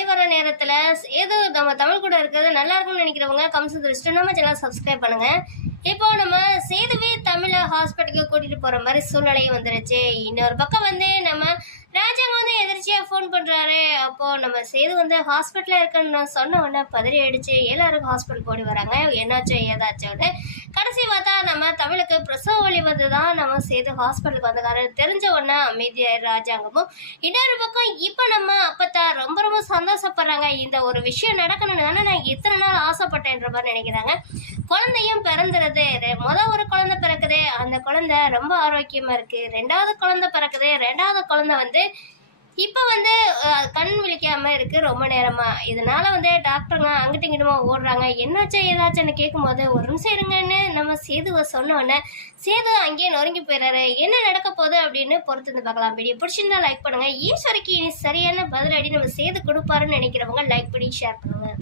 வெளிவர நேரத்துல ஏதோ நம்ம தமிழ் கூட இருக்கிறது நல்லா இருக்கும்னு நினைக்கிறவங்க கமெண்ட்ஸ் தெரிஞ்சுட்டு நம்ம சேனல் சப்ஸ்கிரைப் பண்ணுங்க. இப்போ நம்ம சேதுவே தமிழ ஹாஸ்பிட்டலுக்கு கூட்டிட்டு போற மாதிரி சூழ்நிலை வந்துருச்சு. இன்னொரு பக்கம் நம்ம ராஜாங்க எதிர்ச்சியா ஃபோன் பண்றாரு. அப்போ நம்ம சேது ஹாஸ்பிட்டல்ல இருக்குன்னு சொன்ன உடனே பதறி அடிச்சு எல்லாரும் ஹாஸ்பிட்டல் ஓடி வராங்க. என்னாச்சோ ஏதாச்சோன்னு கடைசி பார்த்தா நம்ம தமிழுக்கு பிரசவ வலி வந்துதான் நம்ம சேது ஹாஸ்பிட்டலுக்கு வந்தக்காரு தெரிஞ்ச உடனே அமைதியாயிரு ராஜாங்கமும். இன்னொரு பக்கம் இப்ப நம்ம அப்பத்தா ரொம்ப ரொம்ப சந்தோஷப்படுறாங்க. இந்த ஒரு விஷயம் நடக்கணும்னு தானே நான் இத்தனை நாள் ஆசைப்பட்டேன்ற மாதிரி நினைக்கிறாங்க. குழந்தையும் பிறந்துருது. ஒரு குழந்தை பிறக்குது, அந்த குழந்தை ரொம்ப ஆரோக்கியமா இருக்கு. ரெண்டாவது குழந்தை பிறக்குது, ரெண்டாவது குழந்தை இப்ப கண் விழிக்காம இருக்கு ரொம்ப நேரமா. இதனால டாக்டருங்க அங்கிட்ட இங்கிட்டுமா ஓடுறாங்க. என்னாச்சும் ஏதாச்சும்னு கேட்கும்போது ஒரு நிமிஷம் இருங்கன்னு நம்ம சேதுவை சொன்னோன்னே சேது அங்கேயே நொறுங்கி போயிடுறாரு. என்ன நடக்க போகுது அப்படின்னு பொறுத்து பார்க்கலாம். வீடியோ பிடிச்சிருந்தா லைக் பண்ணுங்க. ஈஸ்வரிக்கு சரியான பதிலடி நம்ம சேது கொடுப்பாருன்னு நினைக்கிறவங்க லைக் பண்ணி ஷேர் பண்ணுங்க.